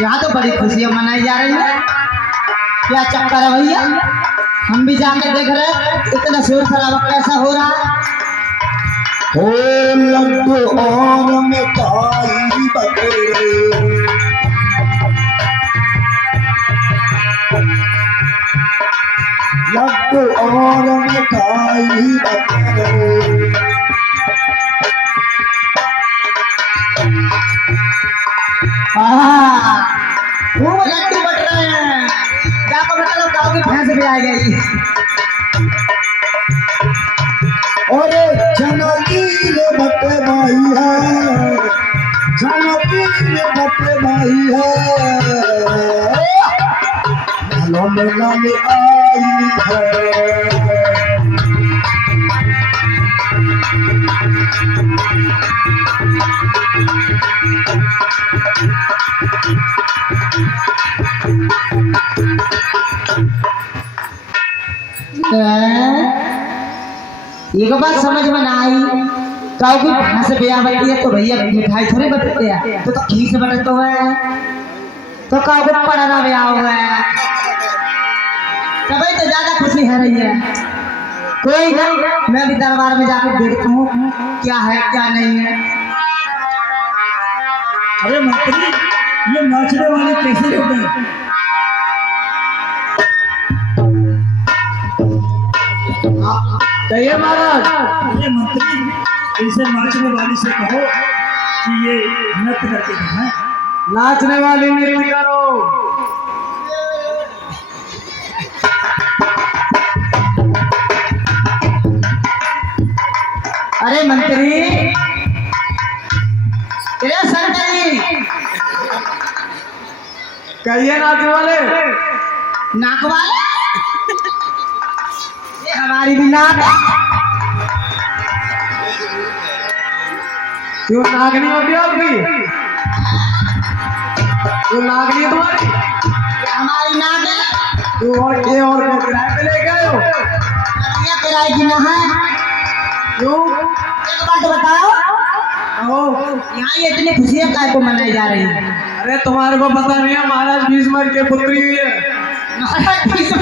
यहाँ तो बड़ी खुशियां मनाई जा रही है। क्या चक्कर है भैया? हम भी जाकर देख रहे हैं इतना शोर शराबा कैसा हो रहा है। हो लड्डू और मिठाई बटेरे, लड्डू और मिठाई बटेरे। वो लड्डू बट रहे हैं। जाकर मतलब गाँव की भैंस भी आ गई। और जनकी ने बटे भाई है, जनकी ने बटे भाई है, मेला में आई है। एक बात समझ में ना आई, काऊ की भैंस ब्याह बटी है तो भैया मिठाई थोड़ी बटते हैं, तो घी से बटते हुए तो काऊ को पड़ना ब्याह हुआ है, तभी तो ज्यादा खुशी है रही है। कोई नहीं, मैं भी दरबार में जाकर देखता हूँ क्या है क्या नहीं है। अरे मंत्री, ये नाचने वाले कैसे लोग हैं? कहिए महाराज। ये मंत्री, इसे नाचने वाली से कहो कि ये नृत्य करके दिखाएं। नाचने वाली नृत्य करो। अरे मंत्री, शंकर जी, कहिए नाचने वाले। नाक वाले? ये हमारी भी नाक है। क्यों नाक नहीं होती आपकी? क्यों नाक नहीं है तुम्हारी? ये हमारी नाक है। क्यों और किराए पे ले गए हो? ये किराए की ना है। क्यों? एक बात बताओ, यहाँ ये इतनी खुशियाँ काय को मनाई जा रही है? अरे तुम्हारे को पता नहीं है, महाराज भीष्म के पुत्री हुई है। महाराज भीष्म?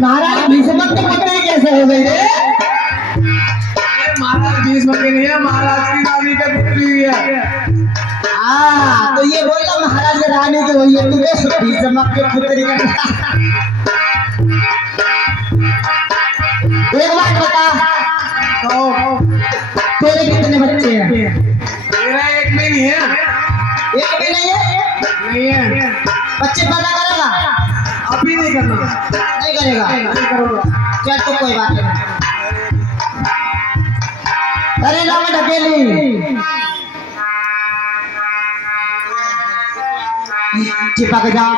महाराज भीष्म के पुत्री कैसे हो गई रे? महाराज भीष्म की नहीं है, महाराज की रानी के पुत्री हुई है। हाँ, तो ये बोला महाराज के रानी के वही है, तुम्हें भीष्म के पुत्री का। एक बात बता, तेरे कितने बच्चे हैं? मेरा एक में नहीं है। एक भी नहीं है? नहीं है। बच्चे पैदा करेगा? अभी नहीं करना। नहीं करेगा? नहीं करूँगा। चल तो कोई बात नहीं। अरे ना मैं ढकेली चिपक जाओ।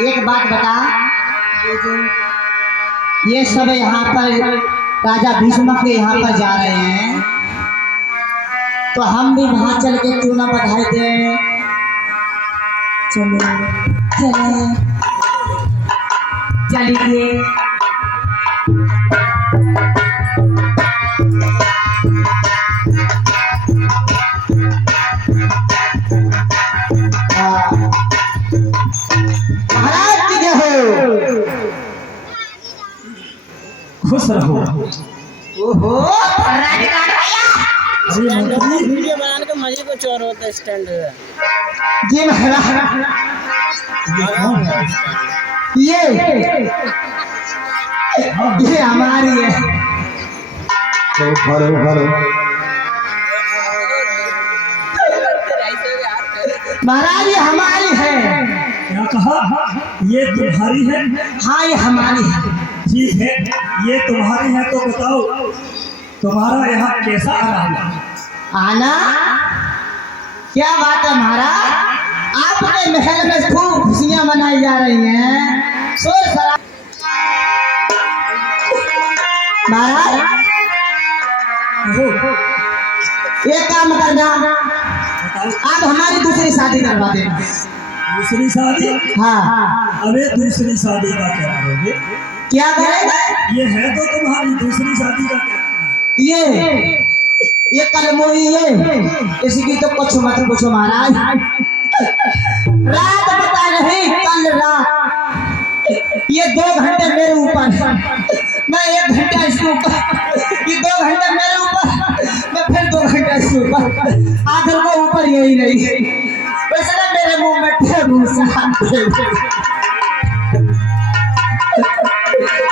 एक बात बता, ये सब यहाँ पर राजा भीष्म के यहाँ पर जा रहे हैं, तो हम भी वहाँ चल के क्यों ना बधाई दे? चलो चले चलिए। महाराज की जय हो। खुश रहो। ओहो वीडियो बनाने का मजे कुछ और होता है। स्टैंड जी महाराज। ये कौन है? ये हमारी है। तो भरो भरो महाराज ये हमारी है। क्या कहा? ये तुम्हारी है? हाँ ये हमारी है। ठीक है, ये तुम्हारी है तो बताओ तुम्हारा यहाँ कैसा आना हुआ? आना क्या बात है महाराज, आपके महल में खूब खुशियां मनाई जा रही हैं, शोर शराबा। महाराज एक काम करना, आप हमारी दूसरी शादी करवा देना। दूसरी शादी? हाँ। अबे दूसरी शादी का क्या करोगे? क्या करेंगे? ये है तो तुम्हारी, दूसरी शादी का क्या? ये कल मोही है, इसकी तो कुछ मत पूछो महाराज। रात बता नहीं, कल रात ये 2 घंटे मेरे ऊपर, मैं 1 घंटा इसके ऊपर, ये 2 घंटे मेरे ऊपर, मैं फिर 2 घंटा इसके ऊपर, आखिर को ऊपर यही नहीं। वैसे ना मेरे मुंह में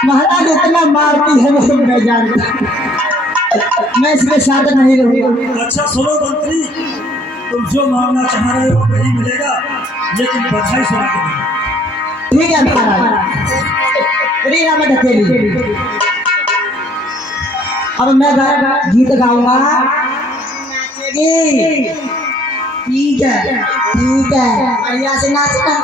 महाराज इतना मारती है वो मैं जानता, मैं इसमें शादी नहीं रहूंगा। अच्छा सुनो मंत्री, तुम जो मांगना चाह रहे हो नहीं मिलेगा, लेकिन बधाई सुना दो। ठीक है महाराज, रीना में ढकेली। अब मैं गीत गाऊंगा, ठीक है ठीक है, बढ़िया से नाचना।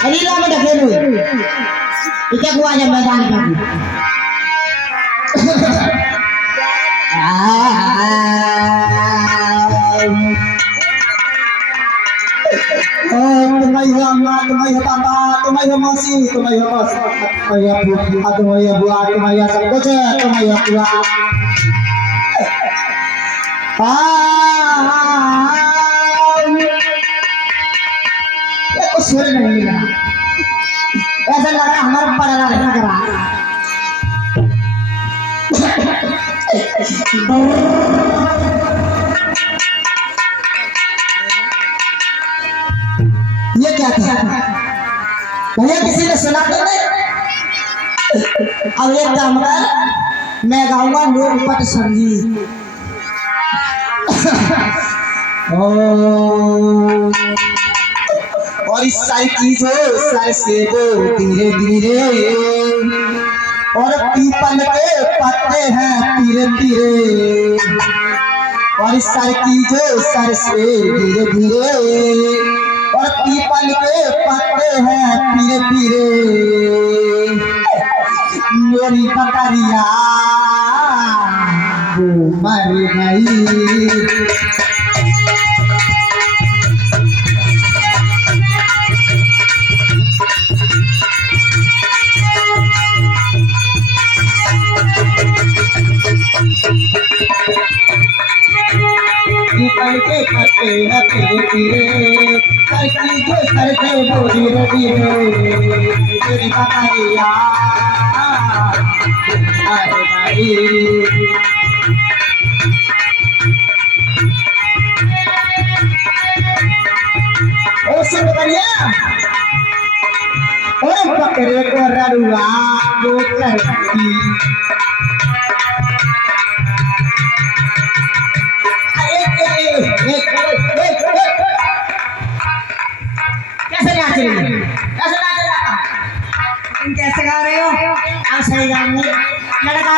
रीना में ढकेलू, क्या हुआ जब मैदान में? तुम्हारी हो अम्मा, तुम्हारी हो पापा, तुम्हारी हो मौसी, तुम्हारी हो बस, तुम्हारी हो बुआ, तुम्हारी हो बुआ, तुम्हारी हो सब कुछ, तुम्हारी हो बुआ। कुछ सुर नहीं मिला, ऐसा लग रहा हमारा पड़ा लग रहा। ये क्या था भैया, किसी ने सुना तो नहीं? अब एक काम कर, मैं गाऊंगा लोकपट संगीत। और इस सारी चीजों सर से दो धीरे धीरे, और पीपल के पत्ते हैं धीरे धीरे, और इस सारी चीजों सर से धीरे धीरे, और पीपल के पत्ते हैं धीरे धीरे। मेरी बकरिया वो मर गई। पीपल के पत्ते हैं धीरे धीरे, करती जो करते वो धीरे धीरे। मेरी बकरिया मर गई। ओ सुन बकरिया, ओ बकरे को रड़ुआ वो करती। कैसे नाच रही है? कैसे नाच रहा? तुम कैसे गा रहे हो? आप सही गाएंगे, लड़का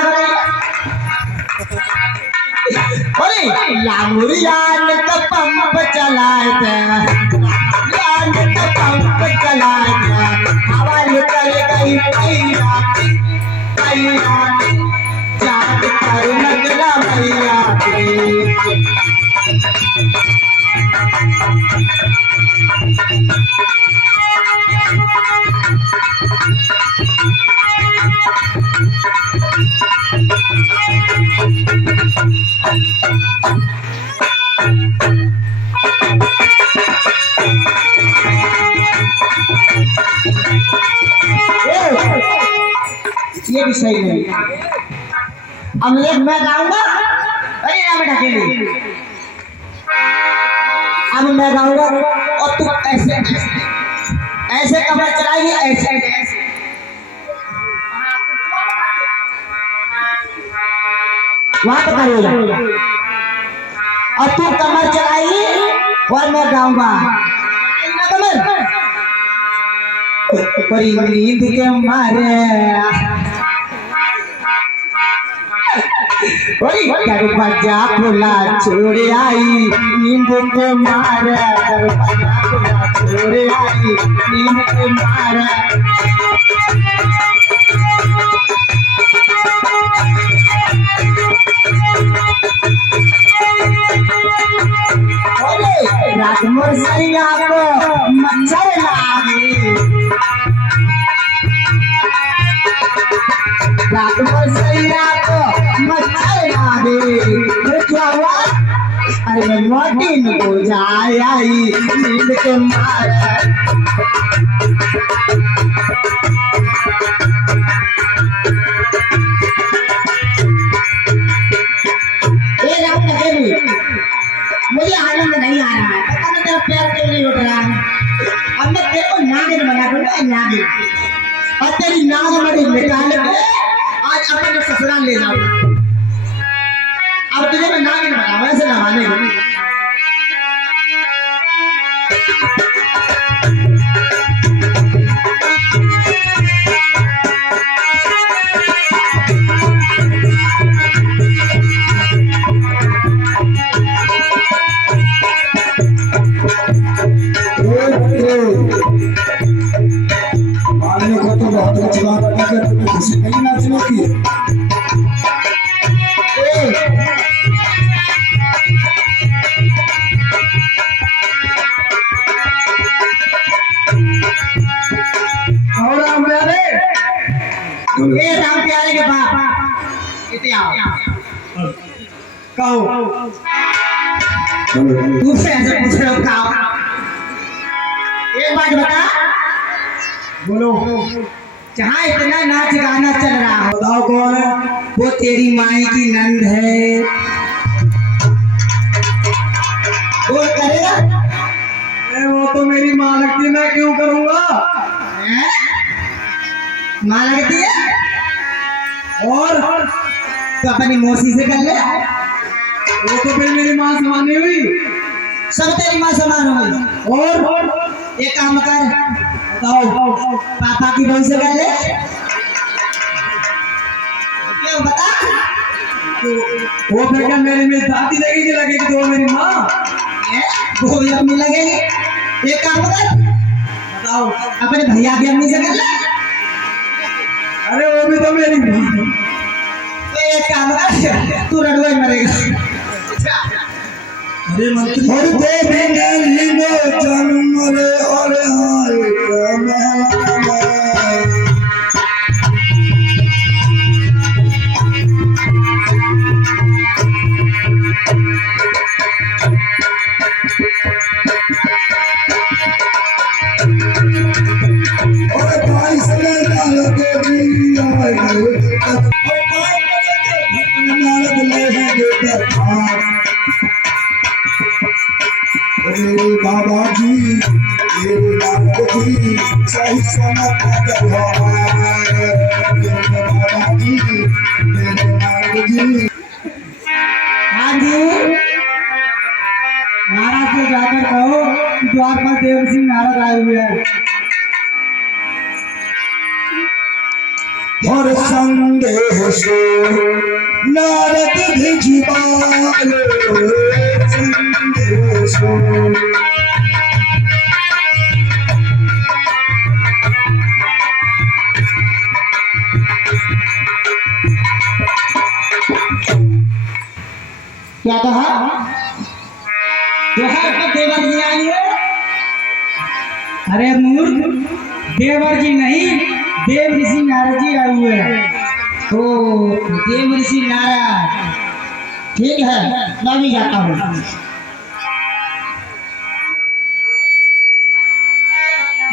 बोले अरे लांगुरियान का पंप चलाए थे, लांग का पंप चलाए थे, हवा निकल गई मैया मैया, जाट कर लगला मैया। भी सही नहीं। अब एक मैं गाऊंगा, अरे ना बेटा अकेले, अब मैं गाऊंगा और तू ऐसे ऐसे कमर चलाएगी, ऐसे ऐसे वहां पे करेगा और तू कमर चलाएगी और मैं गाऊंगा कमर परी नींद के मारे दरवाजा खुला छोड़ आई नींद के मारे, दरवाजा खुला छोड़ आई नींद के मारे। रात मोर सैया को मच्छर लागे, रात मोर सैया को मच्छर लागे, क्या हुआ? अरे मैं मोटी हो जाए आई नींद के मारे। मुझे आनंद नहीं आ रहा है, पता नहीं तेरा पैर क्यों नहीं उठ रहा है। अब मैं तेरे को नागिन बना दूंगा, नागिन, और तेरी नाग मड़ी निकाल के आज अपने ससुराल ले जाऊंगा। अब तुझे मैं नागिन बनाऊंगा ऐसे नहाने को। नहीं नाचने की और राम प्यारे, ये राम प्यारे के बाप इतने आओ कहो तुझसे ऐसे पूछ रहे हो कहो, एक बात बता, बोलो, जहाँ इतना नाच गाना चल रहा है बताओ कौन है? वो तेरी माई की नंद है, वो करेगा? वो तो मेरी माँ लगती है, मैं क्यों करूँगा? माँ लगती है और तो अपनी मौसी से कर ले, वो तो फिर मेरी माँ समानी हुई, सब तेरी माँ समान होगी। और एक काम कर, बताओ पापा की बहू से कर ले, क्यों बता? वो फिर क्या मेरी में दादी लगेगी, लगेगी तो वो मेरी माँ, वो भी अपनी लगेगी। एक काम कर, बताओ अपने भैया की अम्मी से कर ले, अरे वो भी तो मेरी माँ। तो एक काम कर, तू रडुआ ही मरेगा। अरे मंत्री और दो जन्म रे और बाबा जी मेरे बाबा जी सही सलामत बाबा जी मेरे बाबा जी। हाँ जी, महाराज से जाकर कहो द्वार पर देव सिंह नारद आए हुए हैं। और संदेह से नारद भिजवालो संदेह से क्या कहा? द्वार पर देवर जी आएंगे? अरे मूर्ख, देवर जी नहीं, देव ऋषि नारद जी आए हुए हैं। तो देव ऋषि नारद, ठीक है, मैं भी जाता हूँ।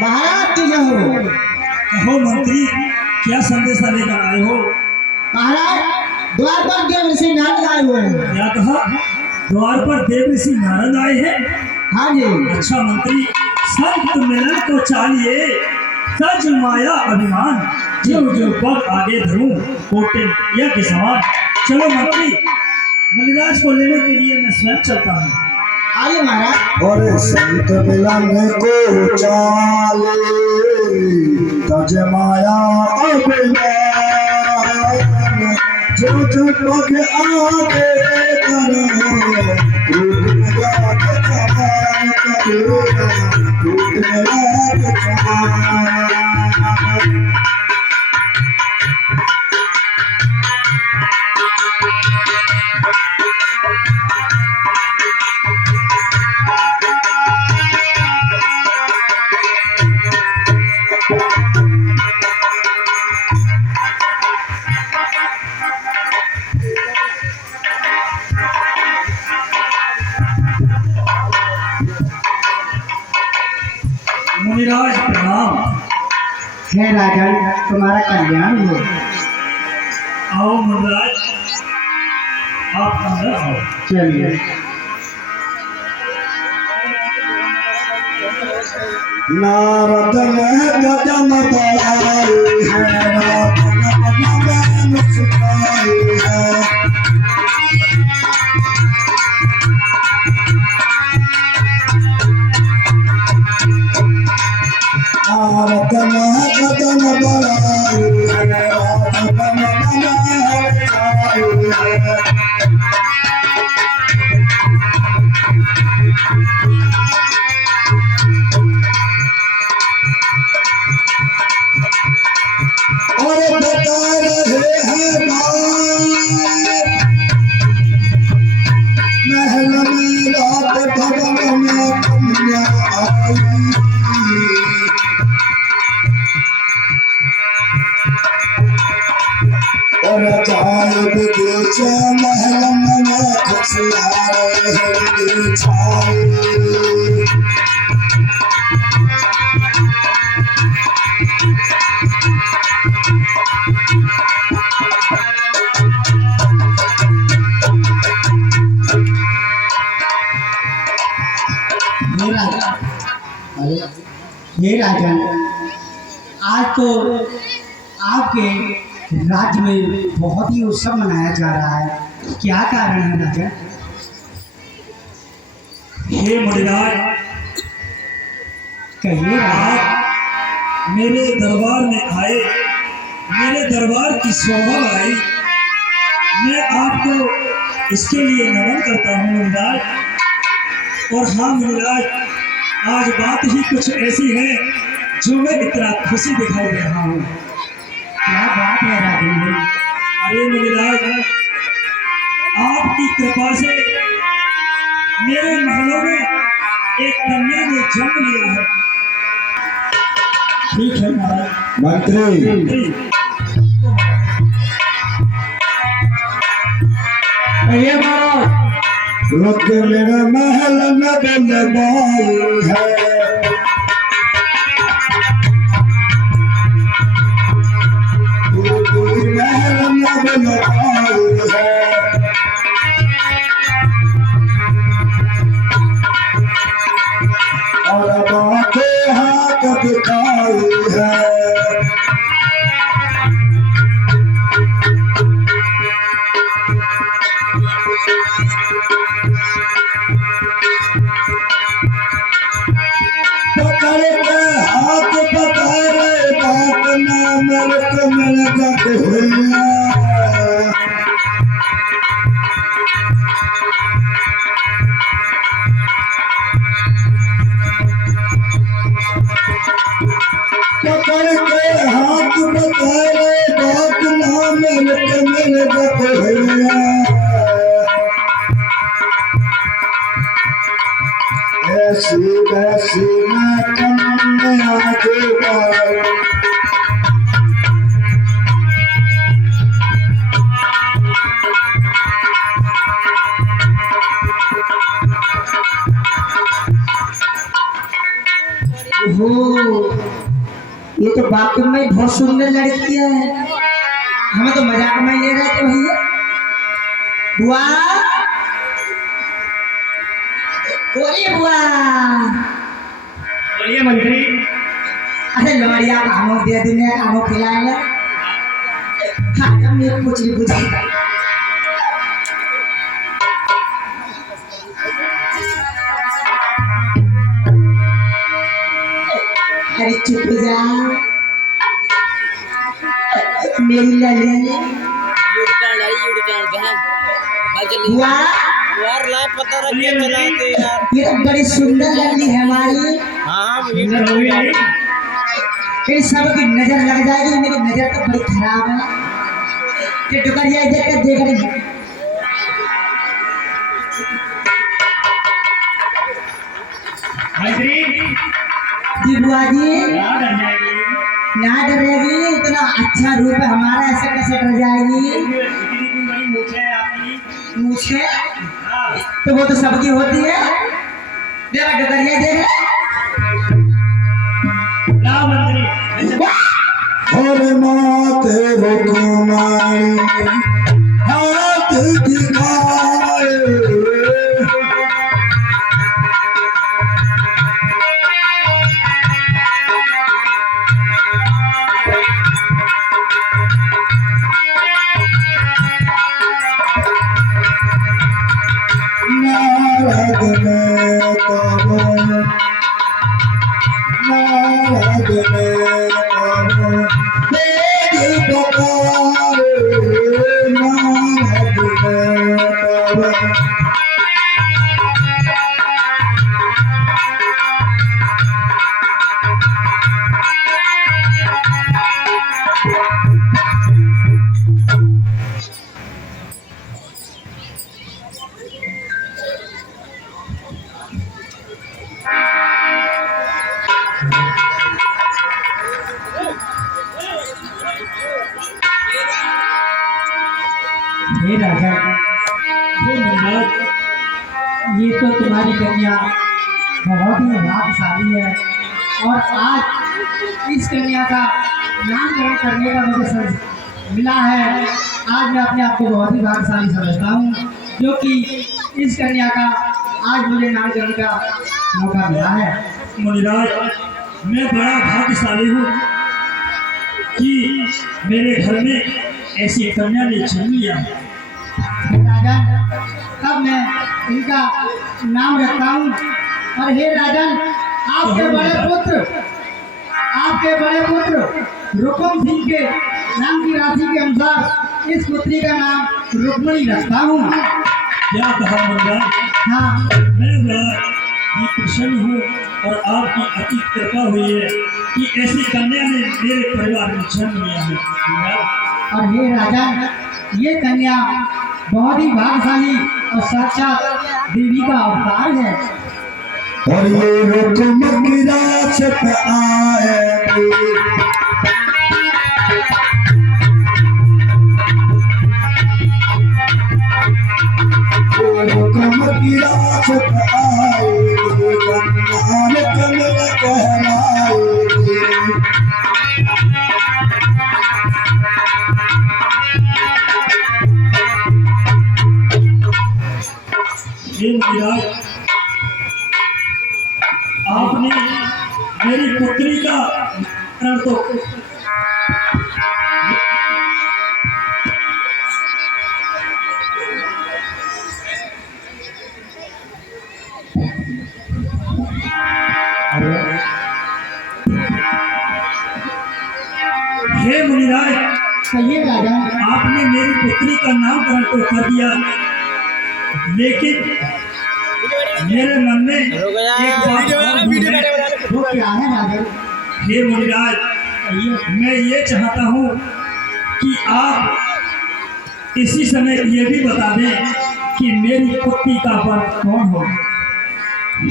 महाराज तुझे हो, कहो मंत्री, क्या संदेशा लेकर आए हो? महाराज द्वार पर देव ऋषि नारद आए हुए हैं। क्या कहा? द्वार पर देव ऋषि नारद आए हैं? हाँ जी। अच्छा मंत्री, संत मिलन को चाहिए सज माया अभिमान, जो जो पग आगे धरूं कोटिन यज्ञ समान। चलो मंत्री, मलिराज को लेने के लिए मैं स्वयं चलता हूँ। आइए महाराज। और संत मिलन को चाले तज माया अभिमान, जो जो पग आगे करो रूप रात समान करो, रूप रात समान। मुनिराज प्रणाम। हे राजन, तुम्हारा कल्याण हो। आओ मुनिराज, आप अंदर आओ। चलिए। नारद ने कदम बढ़ाए हैं, नारद ने मुस्कुराए हैं। नारद ने कदम बढ़ाए हैं, नारद ने मुस्कुराए हैं। और बता रहे हैं बात, महल में रात भवन में कन्या आई। और जाए विदेश महल में खुशियाँ रहे छाए। हे राजन, आज तो आपके राज्य में बहुत ही उत्सव मनाया जा रहा है, क्या कारण है राजन? हे मुनिराज, कहिए राजन। आप मेरे दरबार में आए, मेरे दरबार की शोभा आई, मैं आपको इसके लिए नमन करता हूँ मुनिराज। और हाँ मुनिराज, आज बात ही कुछ ऐसी है जो मैं इतना खुशी दिखाई दे रहा हूँ। क्या बात है राजन? अरे मुनिराज, आपकी कृपा से मेरे महलों में एक कन्या ने जन्म लिया है। ठीक है महाराज। मंत्री, कहिए महाराज। रुक मेरा महल न बनवाई है, महल न बनवाई है। और बातें हाथ दिखाई है। पकड़ के हाथ पकड़े बात ना मिलक मिल जाते हुआ। पकड़ के हाथ पकड़े बात ना मिलक मिल जाते हुआ। ऐसी वैसी मैं कन्या जुबान, ये तो वाकई में बहुत सुंदर लड़की है। हमें तो मजाक में ले रहे थे भैया। बुआ, अरे बुआ, बोलिए मंत्री। अरे लोरिया कामों दे देने कामों खिलाएंगे। हाँ, हम ये कुछ नहीं बुझाता। अरे चुप जा मेरी लली। बुआ, ये तो बड़ी सुंदर लड़की है हमारी। सुंदर हो गई। फिर सबकी नजर लग जाएगी। मेरी नजर तो बड़ी खराब है कि टुकड़िया देख रही है। मंत्री जी बुआ जी, याद आ जाएगी। ना डरेगी। इतना अच्छा रूप है हमारा, ऐसे कैसे डर जाएगी। इतनी बड़ी मूछ है आपकी। मुझे हाँ। तो वो तो सबकी होती है। देखा टुकड़िया देख ना मंत्री। और माते रुकमाई हाथ दिखाए नारद में तब नारद में तब तेज बकारे नारद में तब हे राजा, हे महाराज, ये तो तुम्हारी कन्या बहुत ही भाग्यशाली है। और आज इस कन्या का नामकरण करने का मुझे सर मिला है। आज मैं अपने आप को बहुत ही भाग्यशाली समझता हूँ, क्योंकि इस कन्या का आज मुझे नामकरण का मौका मिला है। मुनिराज, मैं बड़ा भाग्यशाली हूँ कि मेरे घर में ऐसी कन्या ने जन्म लिया। राजन, तब मैं इनका नाम रखता हूँ। और हे राजन, आपके बड़े पुत्र रुकुम सिंह के नाम की राशि के अनुसार इस पुत्री का नाम रुक्मणी रखता हूँ। क्या कहा मुनिराज? हाँ, मैं बड़ा ही प्रसन्न हूँ और आपकी अति कृपा हुई है कि ऐसी कन्या ने मेरे परिवार में जन्म लिया है। मुनिराज, और हे राजन, ये कन्या बहुत ही भाग्यशाली और साक्षात देवी का अवतार है। और ये हुक्म की राशत आए हुक्म की राशत आए गंगान कमल कहलाए हे मुनिराज, आपने मेरी पुत्री का नाम तो हे मुनिराज, कहिए राजन। आपने मेरी पुत्री का नामकरण तो कर दिया, लेकिन मेरे मन में एक बात और भी है। वो क्या है राजन? हे मुनिराज, मैं ये चाहता हूँ कि आप इसी समय ये भी बता दें कि मेरी पुत्री का वर कौन हो।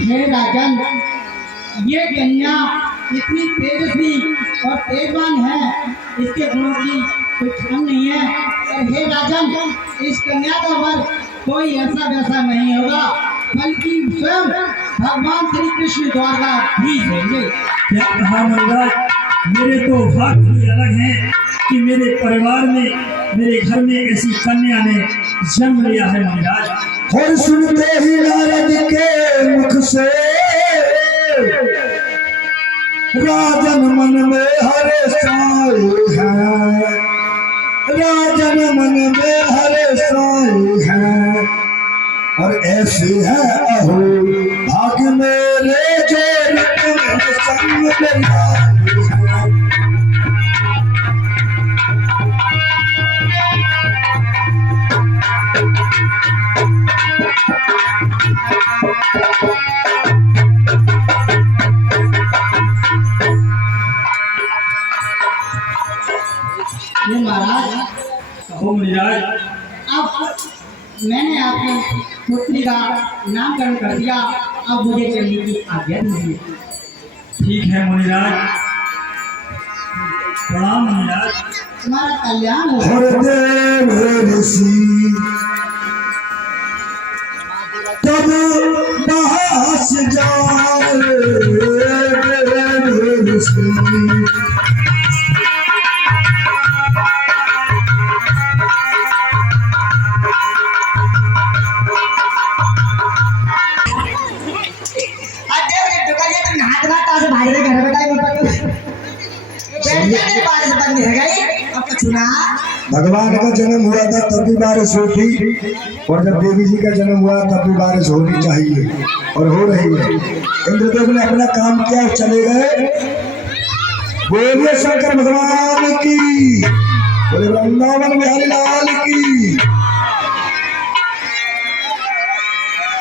हे राजन, ये कन्या इतनी तेजस्वी और तेजवान है, इसके गुणों की कोई क्षण नहीं है। और हे राजन, इस कन्या का वर कोई ऐसा वैसा नहीं होगा, बल्कि स्वयं भगवान श्री कृष्ण द्वारा भी देंगे। क्या कहा मुनिराज? मेरे तो भाग्य ही अलग हैं कि मेरे परिवार में, मेरे घर में ऐसी कन्या ने जन्म लिया है महाराज। और सुनते ही नारद के मुख से राजन मन में हरे साए हैं, राजन मन में हरे साए हैं। और ऐसे है अहो भाग्य मेरे जो रुकन संग मिला। ये महाराज, कहो महाराज। अब मैंने आपकी पुत्री का नामकरण कर दिया, अब मुझे चलने की आज्ञा दीजिए। ठीक है मुनिराज, प्रणाम मुनिराज। तुम्हारा कल्याण हो। हरदेव ऋषि तब बहास जाए ऋषि। भगवान का जन्म हुआ था तब भी बारिश होती, और जब देवी जी का जन्म हुआ तब भी बारिश होनी चाहिए, और हो रही है। इंद्रदेव ने अपना काम किया, चले गए। बोलिए शंकर भगवान की, बोले वृंदावन बिहारी लाल की।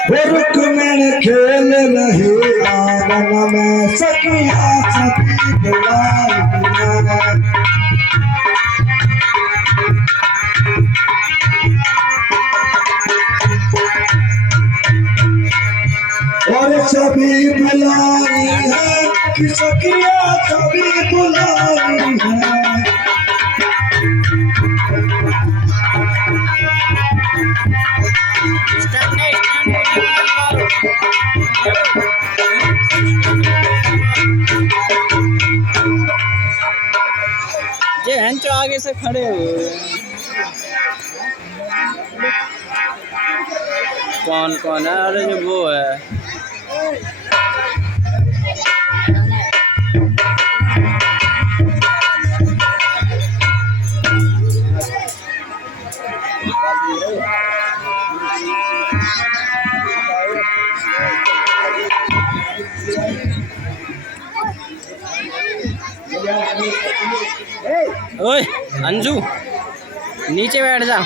रुक मैंने खेल रहे आंगन में सखिया सखी बुलाई। और सभी बुलाई है कि सखिया सभी बुलाई है। ये हंचो आगे से खड़े हुए कौन कौन है? अरे जो वो है ओए अंजू नीचे बैठ जा।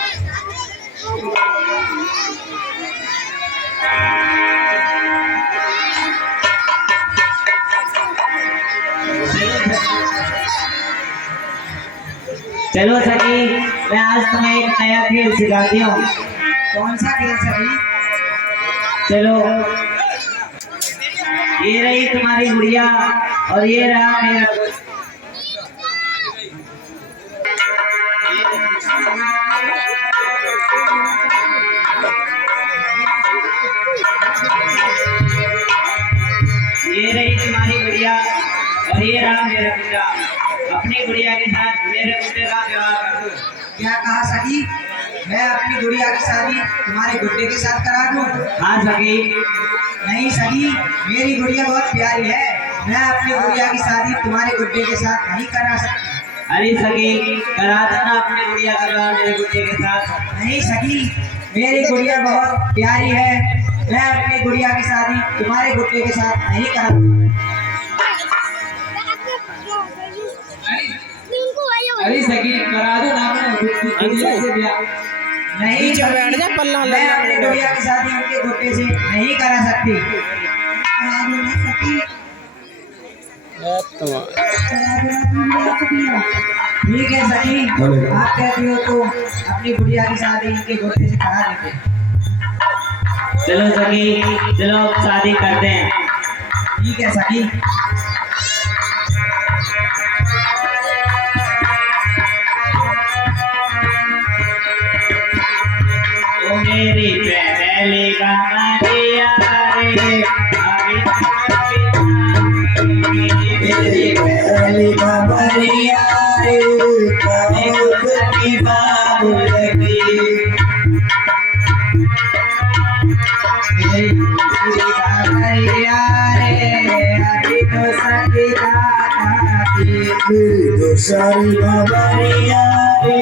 चलो सखी, मैं आज तुम्हें एक नया खेल सिखाती हूँ। कौन सा खेल सखी? चलो, ये रही तुम्हारी गुड़िया और ये रहा मेरा। ये रही तुम्हारी गुड़िया और ये रहा मेरा गुड्डा। अपनी गुड़िया के साथ मेरे गुड्डे का विवाह कर दो। क्या कहा सखी? मैं अपनी गुड़िया की शादी तुम्हारे गुड्डे के साथ करा दूं? हाँ सखी। नहीं सखी, मेरी गुड़िया बहुत प्यारी है, मैं अपनी गुड़िया की शादी तुम्हारे गुड्डे के साथ नहीं करा सकती। अरे सखी, करा देना अपनी गुड़िया का विवाह मेरे गुड्डे के साथ। नहीं सखी, मेरी गुड़िया बहुत प्यारी है, मैं अपनी गुड़िया की शादी तुम्हारे गुड्डे के साथ नहीं करा। अरे सखी, करा दो ना नहीं, बैठ जा पल्ला मैं अपनी गुड़िया की शादी उनके गुड्डे से नहीं करा सकती। ठीक है सखी, आप कहती हो तो अपनी गुड़िया की शादी इनके गुड्डे से करा देते। चलो सखी, चलो शादी करते हैं। ठीक है सखी। मेरी पहली कहानिया रे, मेरी पहली कहानिया मेरी तो सारी बाबरिया रे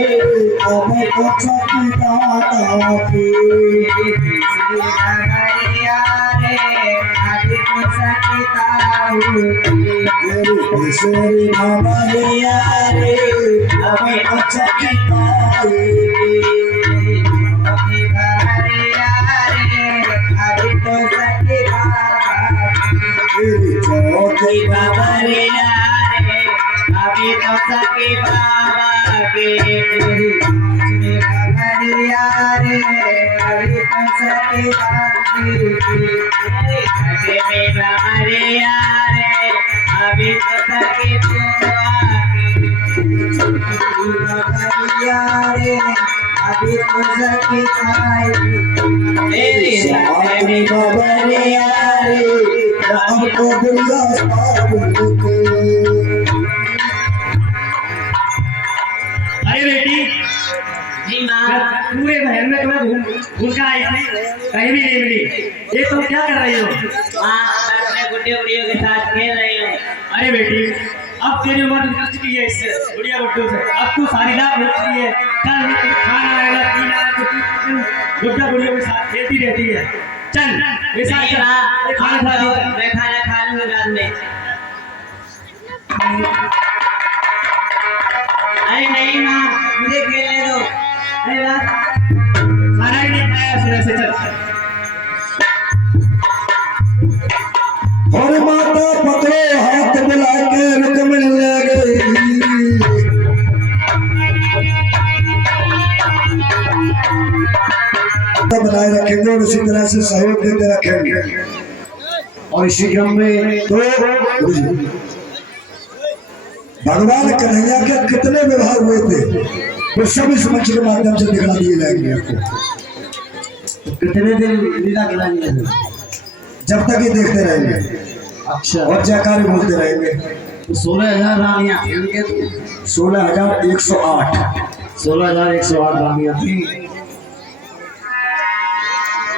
अब तो सकी दाता की मेरी तो सारी बाबरिया रे अब तो सकी दाता मेरी चौथी बाबरिया अभी तो सके बाबा के तेरी खबरिया रे अभी तो सके बाबी के में खबरिया रे अभी तो सके बुआ खबरिया रे अभी तो सके खाई तेरी सारी बाबरिया रे अब तो दुनिया साबुके अरे बेटी जी माँ पूरे महल में तुम्हें घूम कर आई थी, कहीं भी नहीं मिली। ये तुम क्या कर रही हो? माँ अपने गुड्डे गुड़ियों के साथ खेल रही हूँ। अरे बेटी, अब तेरी उम्र निकल चुकी है इससे गुड़िया गुड्डू से। अब तू सारी रात हो चुकी है, कल खाना आएगा पीना आएगा, गुड्डा गुड़ियों के साथ खेलती रहती है। चल ऐसा नहीं माँ, खाना खा लो, मैं खाना खा लूँगी बाद में। अरे नहीं माँ, मुझे खेलने दो। अरे वाह, खाना ही नहीं खाया सुबह से। चल और माता पकड़ो हाथ बुला के रुक मिलने गई बनाए रखेंगे और इसी तरह से सहयोग देते रखेंगे। और इसी क्रम में तो भगवान कन्हैया के कितने व्यवहार हुए थे वो सब इस मंच के माध्यम से दिखला दिए जाएंगे आपको। कितने दिन लीला खिलाएंगे? जब तक ये देखते रहेंगे अच्छा, और जयकार बोलते रहेंगे। तो 16,000 रानियां इनके 16,108 16,108 रानियां थी।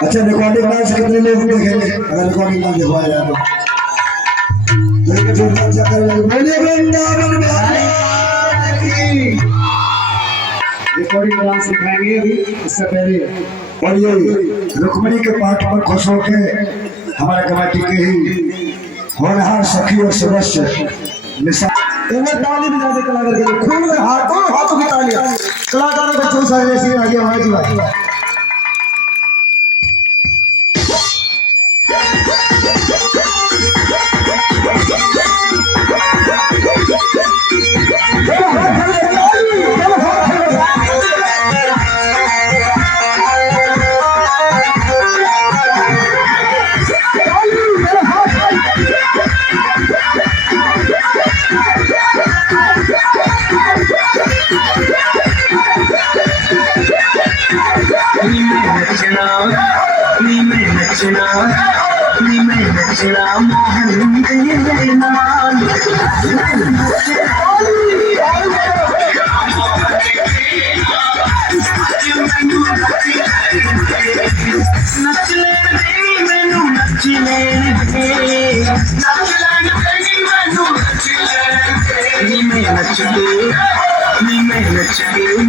अच्छा, रिकॉर्डिंग डांस कितने लोग देखेंगे? अगर रिकॉर्डिंग डांस दिखवाया जाए तो एक जोरदार चक्कर लगे बोलिए वृंदावन बिहारी की। रिकॉर्डिंग डांस सिखाएंगे अभी, इससे पहले। और ये रुक्मणी के पाठ पर खुश होके हमारे कमेटी के ही होनहार सखी और सदस्य ताली बजा दे कलाकार के लिए। खूब हाथों की तालियां कलाकारों को चूस आए ऐसी आगे हमारे जीवा।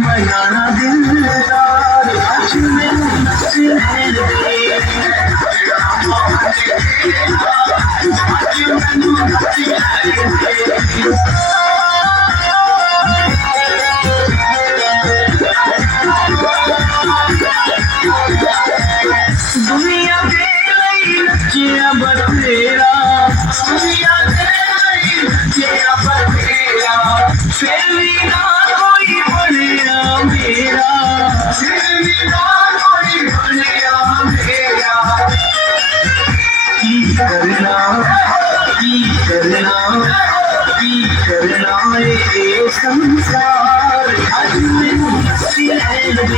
बनाना दिलदार आज मैं दुनिया के लिए नचिया बतेरा दुनिया के लिए नचिया बतेरा फिर भी ना कोई बनेगा मेरा फिर भी ना कोई बनेगा मेरा की करना ये संसार आज मैं के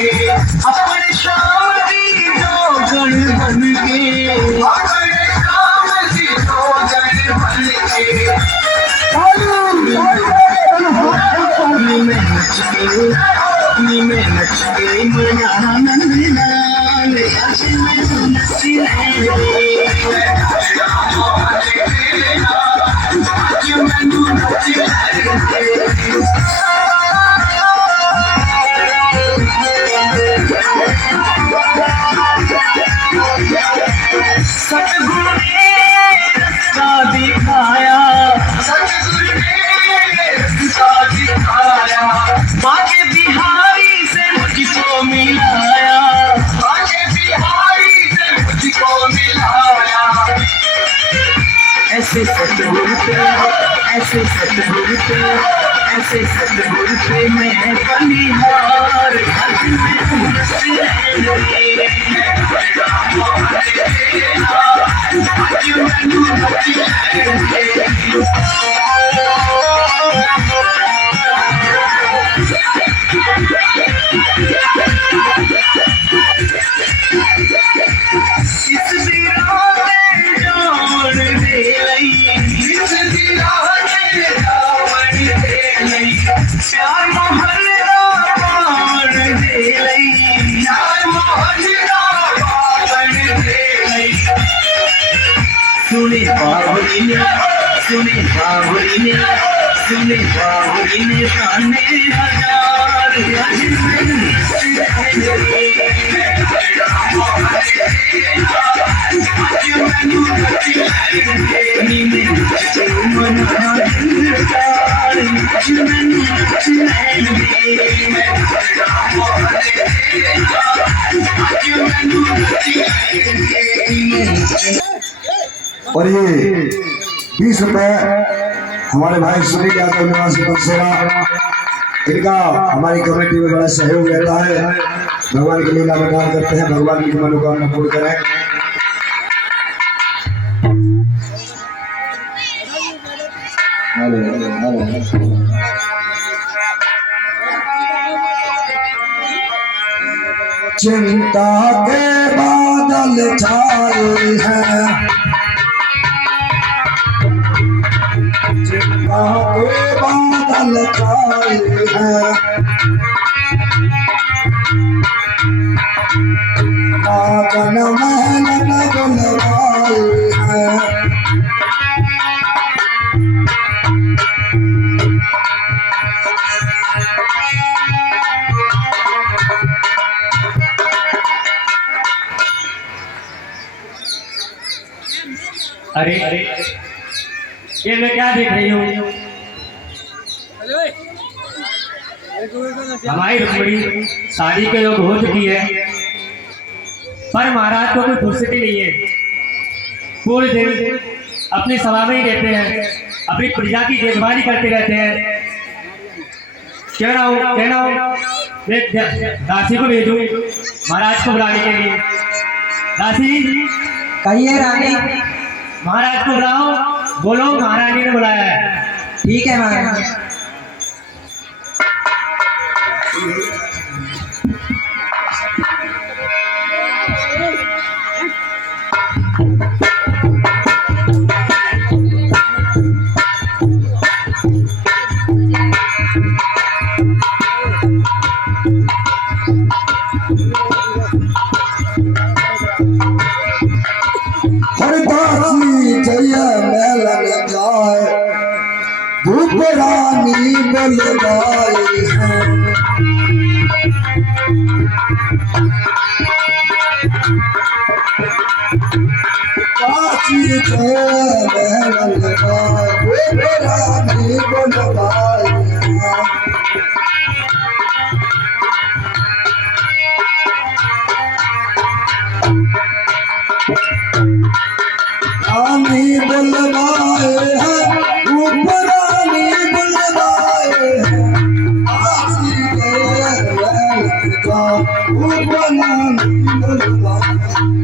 अपने शादी जो गण बन के, अपने शादी जो गण बन के, में नचके मना नंदलाल आज मैं नची सतगुरु ने रास्ता दिखाया, सतगुरु ने रास्ता दिखाया, बाके बिहारी से मुझको मिलाया, बाके बिहारी से मुझको मिलाया। ऐसे सतगुरु पे, ऐसे सतगुरु पे, ऐसे सतगुरु पे मैं बलिहार आज मैं सुने बाहुरी ने, सुने बाहुरी ने, सुने बाहुरी ने ताने हजार आज मैं और ये 20 रुपए हमारे भाई सुनील यादव निवासी बक्सेरा, इनका हमारी कमेटी में बड़ा सहयोग रहता है। भगवान की लीला में दान करते हैं, भगवान की मनोकामना पूर्ण करें। चिंता के बादल छाए हैं, चिंता के बादल छाए हैं, कागन महलन बुलवाए हैं, अरे अरे ये मैं क्या देख रही हूँ? हमारी रुक्मिणी शादी के योग हो चुकी है, पर महाराज को कोई फुर्सती नहीं है। पूरे दिन अपनी सभा में ही रहते हैं, अपनी प्रजा की देखभाल करते रहते हैं। कहना हो मैं दासी को भेजूं महाराज को बुलाने के लिए। दासी, कहिए रानी। महाराज को बुलाओ, बोलो महारानी ने बुलाया है। ठीक है महाराज। हरदासी जय मेलन जाए, धूप रानी बुलवाए हैं, काशी जय मेलन जाए, धूप रानी बुलवाए हैं। रानी बुलवाए हैं, ऊपरानी बुलवाए हैं, काशी जय मेलन जाए, ऊपरानी बुलवाए हैं।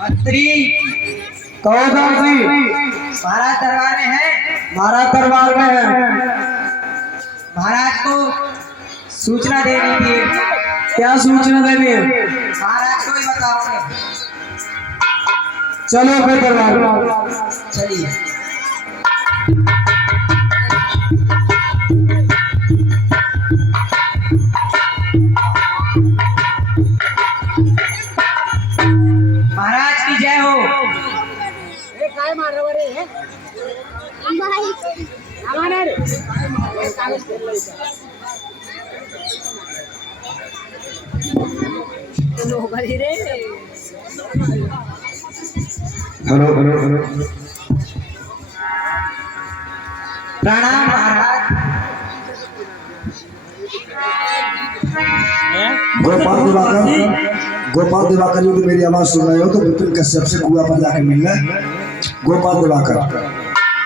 मंत्री कहो दासी। महाराज दरबार में है। महाराज दरबार में है। महाराज को सूचना देनी थी। क्या सूचना देनी है? महाराज को ही बताओगे। चलो फिर दरबार में। चलिए। महाराज की जय हो। Hello hello hello. प्रणाम महाराज। गोपाल दिवाकर यदि मेरी आवाज सुन रहे हो तो विपिन कश्यप से कुआ पर जाकर मिलना है। गोपाल दिवाकर।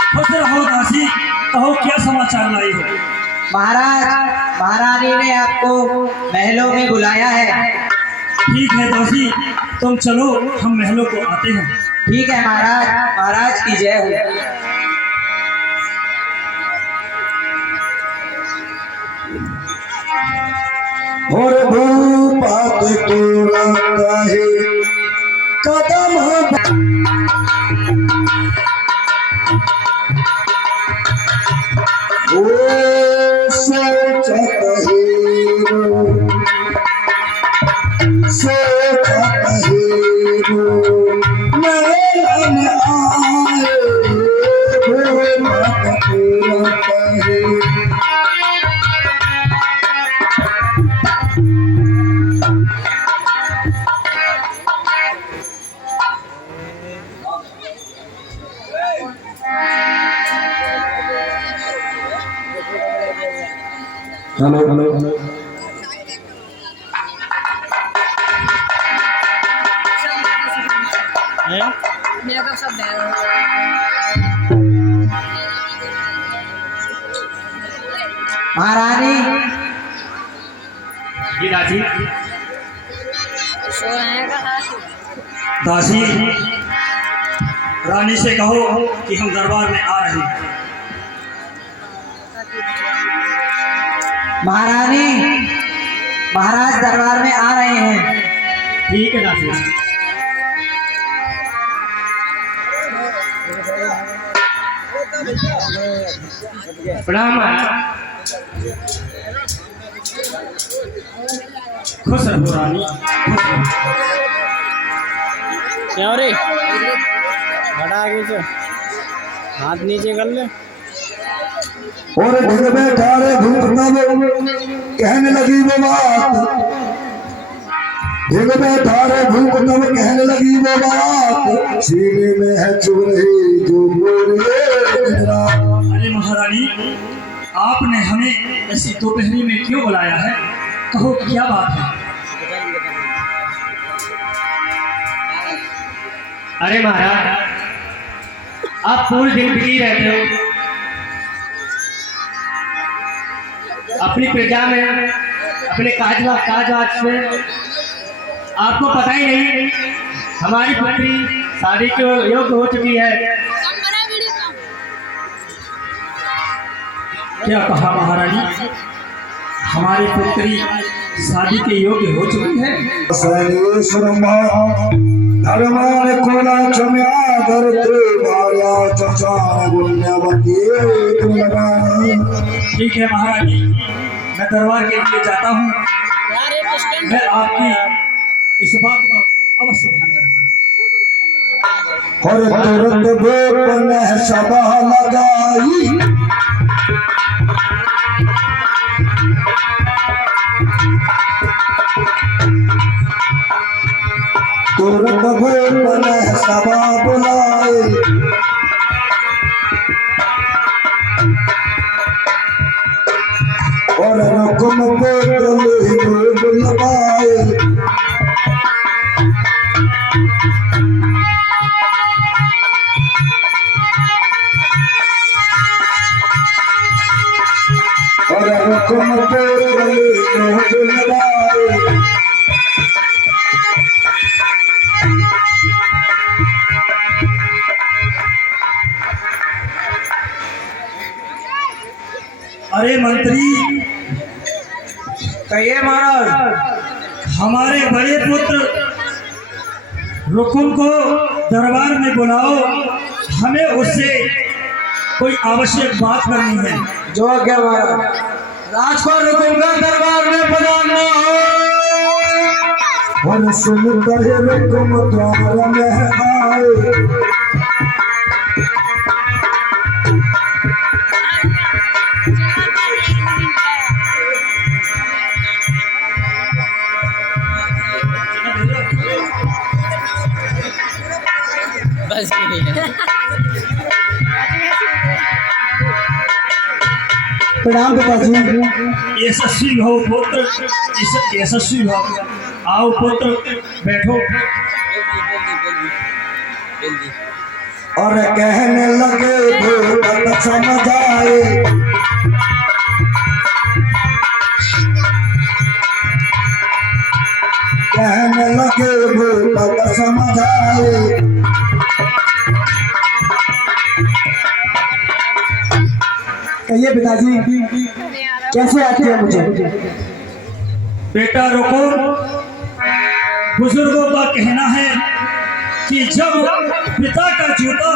खुश रहो दासी, कहो क्या समाचार लाई हो? महाराज, महारानी ने आपको महलों में बुलाया है। ठीक है दासी, तुम चलो, हम महलों को आते हैं। ठीक है महाराज। महाराज की जय हो। और भूपात तोड़ता है कदम ओ सोचत है नयन आए भूपात तोड़ता है। Hello hello hello. महारानी। जी दासी। दासी, रानी से कहो कि हम दरबार में आ रहे हैं। महारानी, महाराज दरबार में आ रहे हैं। ठीक है दासी। प्रणाम महाराज। खुश रहो रानी, खुश रहो। क्या हो रे? बड़ा आगे से हाथ नीचे कर ले। और ढंग बैठा रे धूप तब कहने लगी वो बात। ढंग बैठा रे धूप तब कहने लगी वो बात। सीने में है चुभ रही जो बोल अरे महारानी, आपने हमें ऐसी दोपहरी में क्यों बुलाया है? कहो क्या बात है? अरे महाराज, आप पूरे दिन बिजी रहते हो अपनी प्रजा में, अपने काजवाज में। आपको पता ही नहीं हमारी पुत्री शादी के योग्य हो चुकी है। क्या कहा महारानी? हमारी पुत्री शादी के योग्य हो चुकी है? धर्मान कोना क्षम्या धरते भार्या चचान गुण्यवती। ठीक है महारानी, मैं दरबार के लिए जाता हूँ। मैं आपकी इस बात का अवश्य ध्यान रखूंगा। और तुरंत गोपन सभा लगाई। तुरंत गोपन सभा बुलाए। और रकुम को बुलवाए। और रकुम को बुलवाए। अरे मंत्री, कहिए महाराज। हमारे बड़े पुत्र रुकुम को दरबार में बुलाओ, हमें उससे कोई आवश्यक बात करनी है। जो क्या महाराज। राजकुमार रुकुम का दरबार में पधारना हो। और सुन कर रुकुम द्वार में आए, बस नहीं है। प्रणाम पिताजी। यशस्वी भव पुत्र, यशस्वी भव। आओ पुत्र, बैठो। जल्दी और कहने लगे भूत समझ आए, कहने लगे भूत समझ आए। कहिए पिताजी, कैसे याद किया मुझे? बेटा रुको, बुजुर्गों का कहना है कि जब पिता का जूता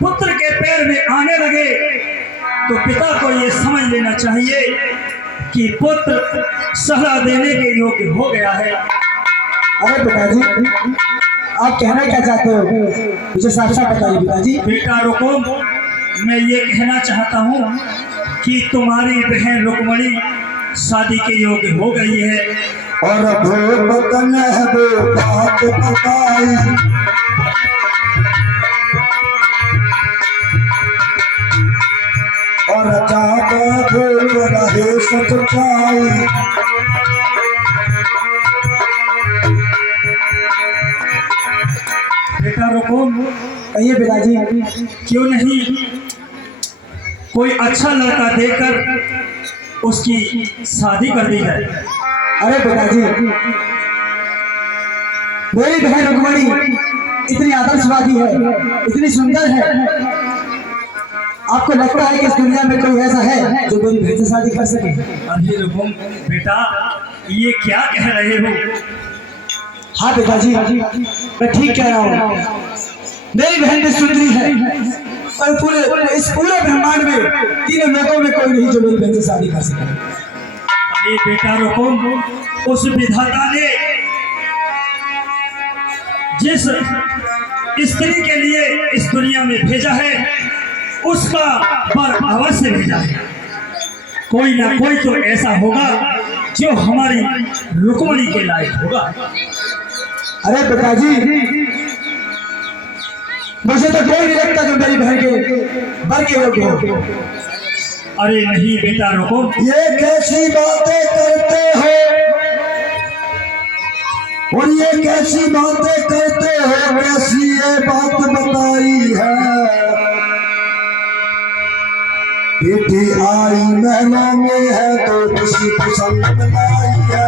पुत्र के पैर में आने लगे तो पिता को ये समझ लेना चाहिए कि पुत्र सलाह देने के योग्य हो गया है। अरे पिताजी, आप कहना क्या चाहते हो? मुझे साफ साफ बताइए पिताजी। बेटा रुको, मैं ये कहना चाहता हूँ कि तुम्हारी बहन रुक्मणी शादी के योग्य हो गई है। और भूत ने वो बात बताई, और जाकर भूल रहे सच्चाई। बेटा रुको, कहिए पिताजी। क्यों नहीं कोई अच्छा लड़का देखकर उसकी शादी कर दी है। अरे पिताजी, मेरी बहन रुक्मणी इतनी आदर्शवादी है, इतनी सुंदर है। आपको लगता है कि इस दुनिया में कोई ऐसा है जो मेरी बहन से शादी कर सके? अरे रुकुम बेटा, ये क्या कह रहे हो? हाँ पिताजी, मैं ठीक कह रहा हूँ। मेरी बहन भी सुंदरी है और इस पूरे ब्रह्मांड में तीनों लोगों में कोई नहीं जो मेरी बहन से शादी कर सके। अरे बेटा रुकुम, उस विधाता ने जिस स्त्री के लिए इस दुनिया में भेजा है उसका वर अवश्य भेजा है। कोई ना कोई तो ऐसा होगा जो हमारी रुक्मणी के लायक होगा। अरे पिताजी, मुझे तो कोई नहीं लगता जो मेरी बहन के वर के योग्य हो। अरे नहीं बेटा रुकुम, ये कैसी बातें करते हो, और ये कैसी बातें करते हो, कैसी ये बात बताई है। बेटी आई महलों में है तो किसी पसंद आई है।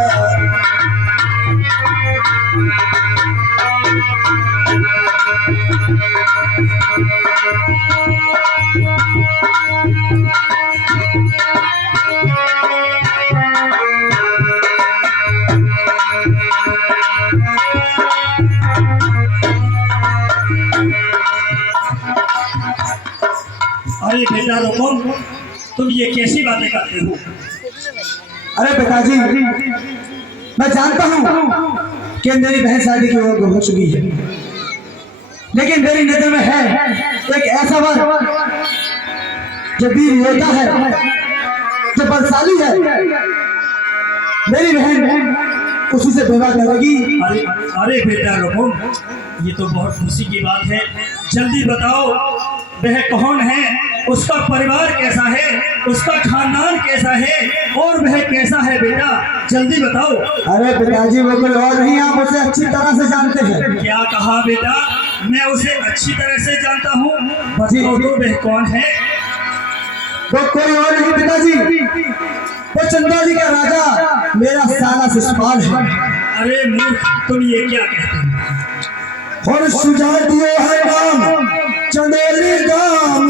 अरे बेटा रुकुम, तुम ये कैसी बातें करते हो? अरे पिताजी, मैं जानता हूँ कि मेरी बहन शादी की योग्य हो चुकी है, लेकिन मेरी नजर में है एक ऐसा वर जो वीर योद्धा है, जो बलशाली है। मेरी बहन उसी से विवाह करेगी। अरे अरे बेटा रुकुम, ये तो बहुत खुशी की बात है। जल्दी बताओ वह कौन है, उसका परिवार कैसा है, उसका खानदान कैसा है, और वह कैसा है बेटा, जल्दी बताओ। अरे पिताजी, वो कोई और नहीं, आप उसे अच्छी तरह से जानते हैं। क्या कहा बेटा? मैं उसे अच्छी तरह से जानता हूँ, बताओ तो वह कौन है? वो कोई और नहीं पिताजी, वो चंदा जी का राजा मेरा साला शिषपाल है। अरे मूर्ख, तुम ये क्या कहते हो? और सुझा दियो है नाम चंदेली गाम,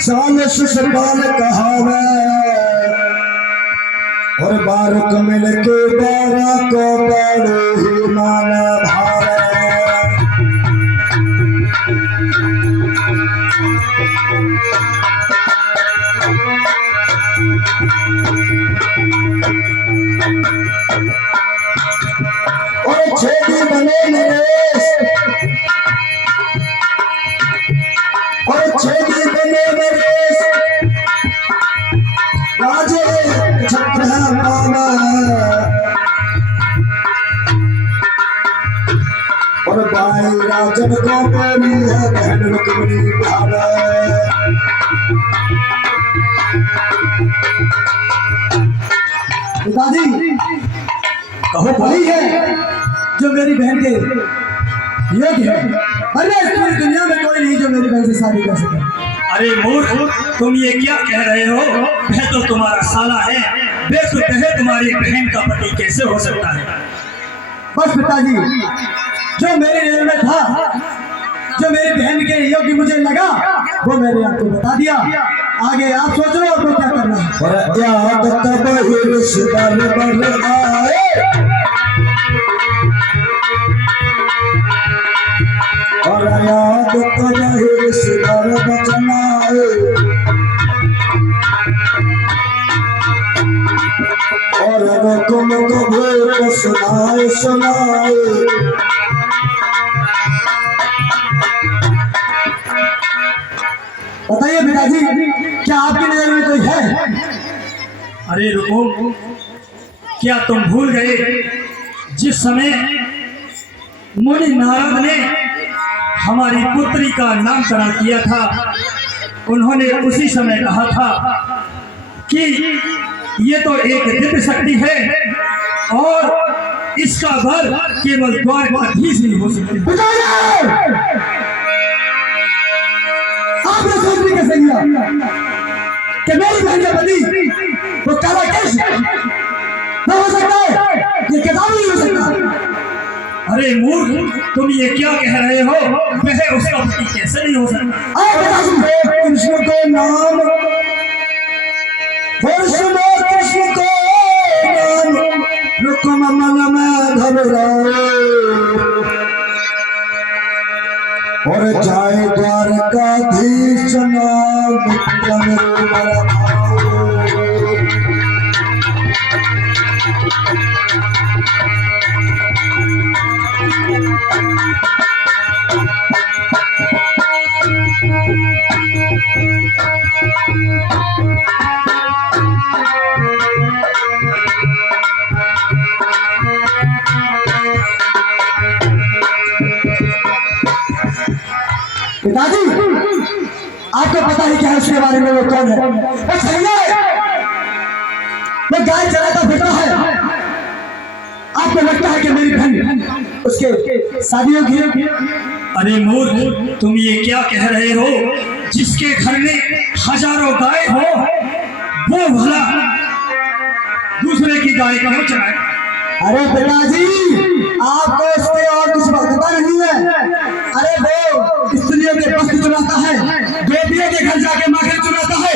साल शिषपाल कहावे। और बार कमल के बारा को बड़े ही माना भारा। और छेदी बने नरेश, और छेदी बने नरेश, राजे छत्र पावा। और भाई राजन को बोली है बहन रुक्मिणी भावा। पिताजी कहो भाई है जो मेरी बहन के योग्य है, अरे इस पूरी दुनिया में कोई नहीं जो मेरी बहन से शादी कर सके। अरे मूर्ख, तुम ये क्या कह रहे हो? वह तो तुम्हारा साला है, बेखुद तुम्हारी बहन का पति कैसे हो सकता है? बस पिताजी, जो मेरे नजर में था, जो मेरी बहन के योग्य मुझे लगा, वो मैंने आपको बता दिया। आगे आप सोच लो आपको क्या करना है। और याद तब रिश्तेदार बन आए, और याद तब रिश्तेदार बचन आए। और रकम को भेद सुनाए सुनाए। बताइए पिताजी, क्या आपकी नजर में कोई है? अरे रुको, क्या तुम भूल गए जिस समय मुनि नारद ने हमारी पुत्री का नामकरण किया था, उन्होंने उसी समय कहा था कि ये तो एक दिव्य शक्ति है और इसका घर केवल द्वारकाधीश ही हो सकता है। आपने सोच भी कैसे किया कि मेरी बहन का पति वो काला केश न हो सकता है, ये किताब नहीं हो सकता। अरे मूर्ख, तुम ये क्या कह रहे हो? वह उसका पति कैसे नहीं हो सकता? कृष्ण को नाम, सुनो कृष्ण को नाम, रुकम मन में घबराए। और जाए द्वारकाधीश नाम पिताजी, आपको पता ही क्या है उसके बारे में? वो कौन है? वो छलिया है, वो गाय चराता फिरता है। आपको लगता है कि मेरी बहन उसके शादी होगी? अरे मूर्ख, तुम ये क्या कह रहे हो? जिसके घर में हजारों गाय हो, वो भला दूसरे की गाय क्यों चराए? अरे पिताजी, आपको इससे और कुछ पता नहीं है। अरे वो स्त्रियों के वस्त्र चुराता है, गोपियों के घर जाके माखन चुराता है,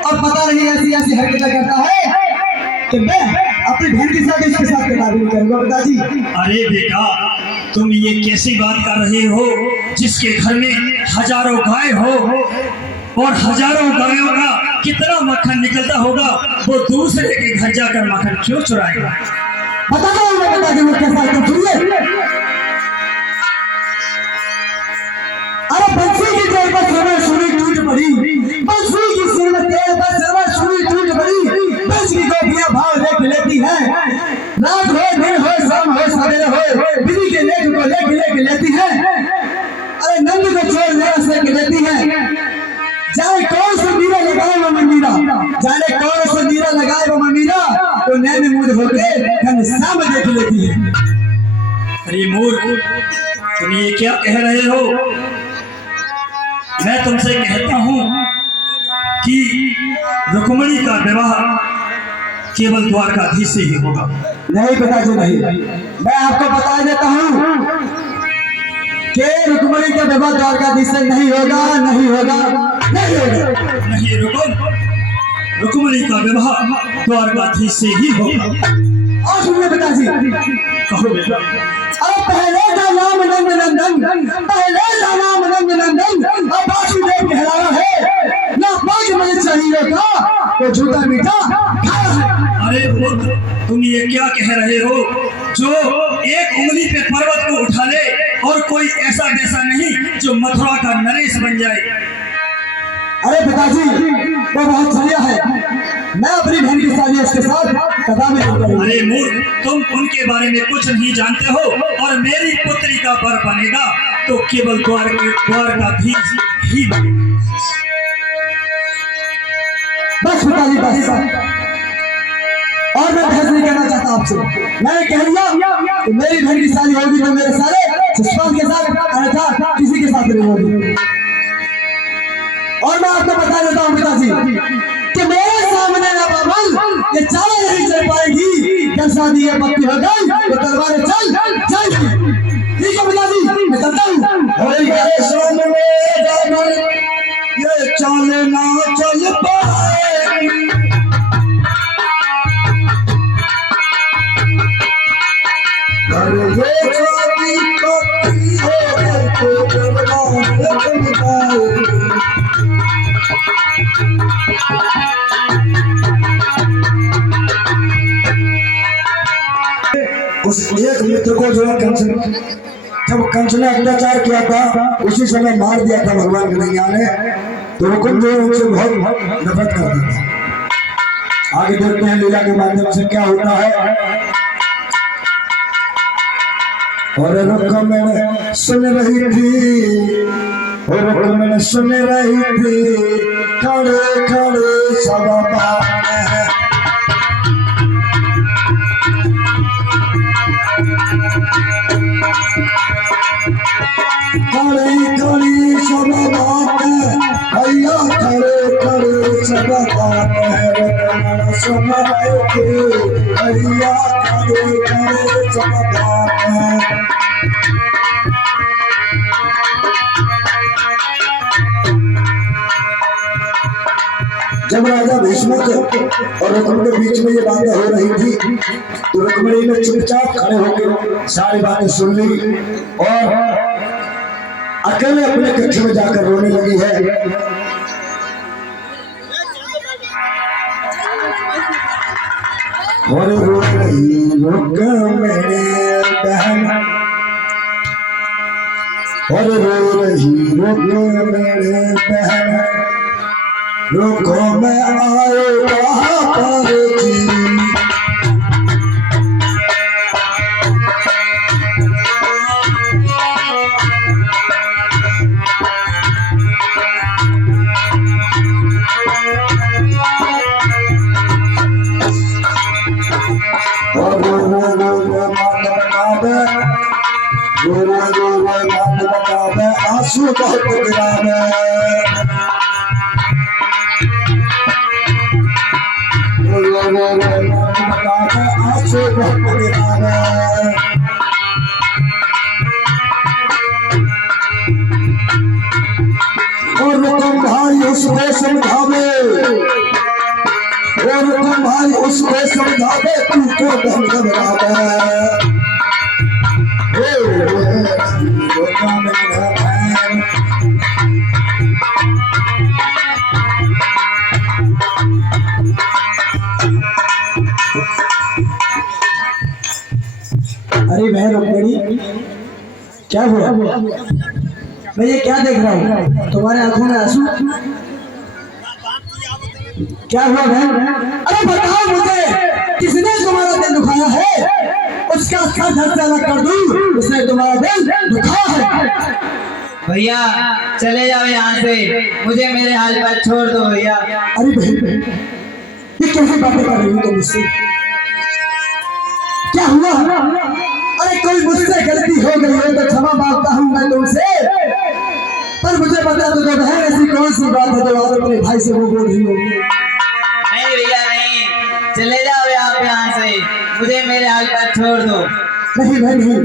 और पता नहीं ऐसी ऐसी हरकतें करता है कि मैं अपनी बहन की शादी इसके साथ करा नहीं करूंगा। पिताजी, अरे बेटा, तुम ये कैसी बात कर रहे हो? जिसके घर में हजारों गाय हो और हजारों गायों का कितना मक्खन निकलता होगा, वो दूसरे के घर जाकर मक्खन क्यों चुराएगा? पता नहीं पिताजी वो कैसा है। सुनिए, अरे बंसी की जेल पर सिर में सुनी टूट पड़ी, बंसी की सिर में तेल पर सिर में सुनी टूट पड़ी। बंस की गोपियां भाव देख लेती हैं, रात हो दिन हो शाम हो सवेरे हो, बिजली के लेख को लेख लेती हैं। अरे नंद को छोड़ ले लेती हैं। जाने कौन सा मीरा लगाए वो मंदिरा, जाने कौन सा मीरा लगाए वो मंदिरा, तो नैन मूड होके घनश्याम देख लेती है। अरे मूर्ख, तुम ये क्या कह रहे हो? मैं तुमसे कहता हूँ कि रुक्मिणी का विवाह केवल द्वारकाधीश से ही होगा। नहीं पिताजी नहीं, मैं आपको बता देता हूँ कि रुक्मिणी का विवाह द्वारकाधीश से नहीं होगा, नहीं होगा, नहीं होगा। नहीं रुको, रुक्मिणी का विवाह द्वारकाधीश से ही होगा। और सुनिए पिताजी, कहो बेटा। अब पहले का नाम नंद नंदन, पहले का नाम नंद नंदन, अब वासुदेव कहलाया है ना। पाँच बजे चाहिए था तो झूठा मीठा खाया है। अरे पुत्र, तुम ये क्या कह रहे हो? जो एक उंगली पे पर्वत को उठा ले और कोई ऐसा वैसा नहीं जो मथुरा का नरेश बन जाए। अरे पिताजी, वो बहुत बढ़िया है। मैं अपनी बहन की शादी उसके साथ कदम नहीं करूंगा। अरे मूर्ख, तुम उनके बारे में कुछ नहीं जानते हो। और मेरी पुत्री का वर बनेगा तो केवल द्वारकाधीश ही बनेगा। बस पिताजी बस। और मैं बहस नहीं करना चाहता आपसे। मैंने कह दिया कि मेरी बहन की शादी होगी तो मेरे सारे जसपाल के साथ, अन्यथा किसी के साथ नहीं होगी। और मैं आपको बता देता हूँ पिताजी कि मेरे सामने ना बाबल ये चालें नहीं चल पाएगी। जब शादी ये पक्की हो गई तो तलवारें चल जाएगी। ठीक है पिताजी, मैं चलता हूँ। और मेरे सामने बाबल ये चाले ना चल पाएगी। अरे ये शादी पक्की हो गई तो तलवारें चल पाएगी। उस एक मित्र को जो है जब कंस ने अत्याचार किया था उसी समय मार दिया था भगवान कन्हैया ने। तो रुकुम जो उनसे बहुत नफरत करता था। आगे देखते हैं लीला के माध्यम से क्या होता है। और रुक्मिणी सुन रही थी, और रुक्मिणी सुन रही थी, खड़े खड़े सब बातें। खड़ी खड़ी सब बातें, भैया खड़े खड़े सब बातें। रुक्मिणी सुन रही थी, भैया खड़े खड़े सब बातें। जब राजा भीष्मक और रुक्मिणी के बीच में ये बातें हो रही थी तो रुक्मिणी ने चुपचाप खड़े होकर सारी बातें सुन ली और अकेले अपने कक्ष में जाकर रोने लगी है। और रो रही रुक्मिणी बहन, और रो रही रुक्मिणी बहन, रुको मैं आए वहाँ पर जी। और बात बतावे, आंसू बहुत गिरावे। आंसू बहुत गिरावे। और रुकुम भाई उसको समझावे, और रुकुम भाई उसको समझावे, तू को डर घबरावे। अरे बहन रुक्मिणी, क्या हुआ? मैं ये क्या देख रहा हूँ? तुम्हारे आंखों में आंसू? क्या हुआ बहन? अरे बताओ मुझे, किसने तुम्हारा दिल दुखाया है? उसका सर धड़ से अलग कर दूं, उसने तुम्हारा दिल दुखाया है। भैया चले जाओ यहाँ से, मुझे मेरे हाल पर छोड़ दो भैया। अरे बहन, ये कैसी बातें कर रही हो तुम मुझसे? क्या हुआ? अरे कोई मुझसे गलती हो गई हो तो क्षमा मांगता हूँ मैं तुमसे, पर मुझे बता दो तो बहन, ऐसी कौन सी बात है जो आप अपने भाई से वो बोल रही होगी? नहीं भैया नहीं, चले जाओ आप यहाँ से, मुझे मेरे हाल पर छोड़ दो। नहीं बहन नहीं,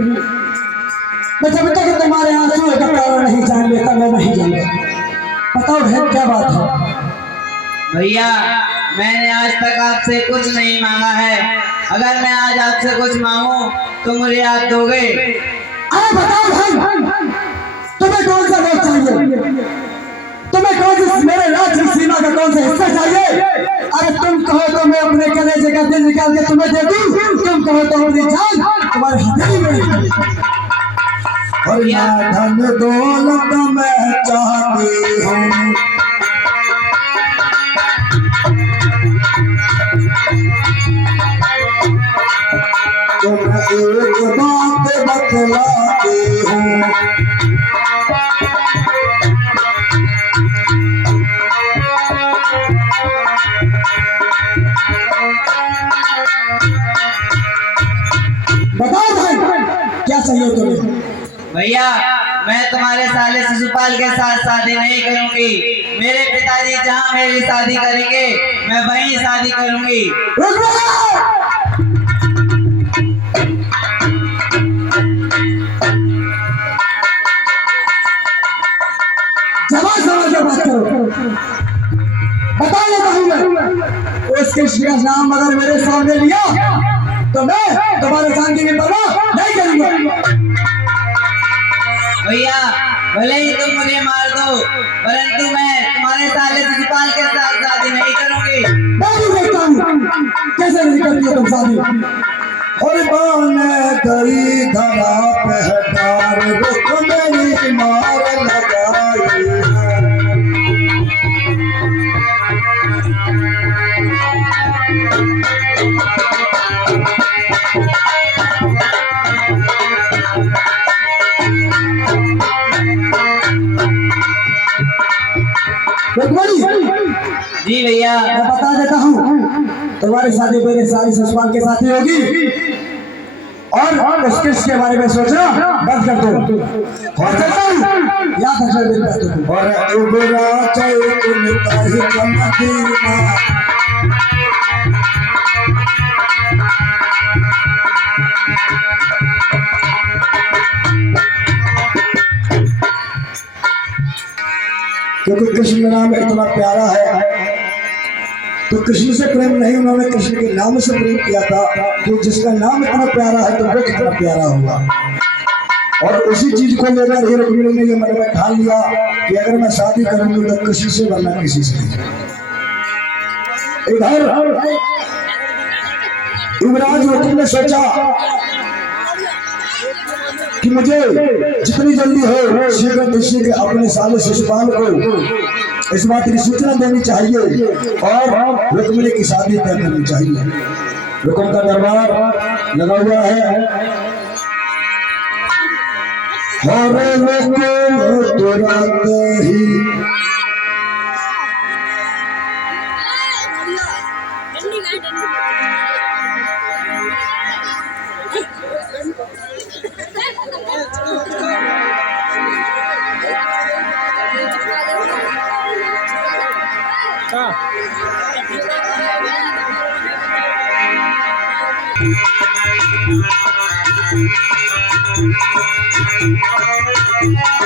मैं जब तक तुम्हारे आंसू का कारण नहीं जान लेता मैं नहीं जानता। बताओ बहन क्या बात है? भैया मैंने आज तक आपसे कुछ नहीं मांगा है। अगर मैं आज आपसे कुछ मांगू तो मुझे आप दोगे? अरे बताओ भाई, तुम्हें कौन सा लोग चाहिए? तुम्हें कौन सी मेरे राज्य सीमा का कौन सा हिस्सा चाहिए? अरे तुम कहो तो मैं अपने कलेजे का दिल निकाल के तुम्हें दे दूं, तुम कहो तो अपनी जान तुम्हारे हथेली में। और ना धन दौलत मैं चाहती हूँ, तो मैं एक बात बतलाती हूँ। बताओ भाई, क्या चाहिए तुम्हें? भैया, मैं तुम्हारे साले शिशुपाल के साथ शादी नहीं करूंगी। मेरे पिताजी जहाँ मेरी शादी करेंगे मैं वहीं शादी करूंगी। रुक जाओ! जवाब समझ के बात करो। बता देता हूँ मैं, उस कृष्ण का नाम अगर मेरे सामने लिया तो मैं तुम्हारे जान की भी परवाह नहीं करूंगा। भैया, भले ही तुम मुझे मार दो, परंतु मैं तुम्हारे साले शिशुपाल के साथ शादी नहीं करूंगी। मैं भी देखता हूँ कैसे नहीं करती हो तुम शादी। और बाने गई धरा पहटार, रुक मेरी मार लगाई है। जी भैया, मैं बता देता हूँ, तुम्हारी शादी मेरे सारी ससुराल के साथ ही होगी। और उस कृष्ण के बारे में सोचना बंद कर दो। और चलता हूँ, याद अक्षर मिल पाते तुम। और उबरा चैतन्य ही कमदीना, क्योंकि कृष्ण का नाम इतना प्यारा है, तो कृष्ण से प्रेम नहीं, उन्होंने कृष्ण के नाम से प्रेम किया था। तो जिसका नाम इतना प्यारा है तो वो कितना प्यारा होगा। और उसी चीज को लेकर ही रुक्मिणी ने ये मन में ठान लिया कि अगर मैं शादी करूंगी तो कृष्ण से वरना किसी से। इधर युवराज रुक्म ने सोचा कि मुझे जितनी जल्दी हो शीघ्र शीघ्र अपने साले शिशुपाल को इस बात की सूचना देनी चाहिए और रुक्मिणी की शादी तय करनी चाहिए। रुक्म का दरबार लगा हुआ है। और तुरंत ही Thank you.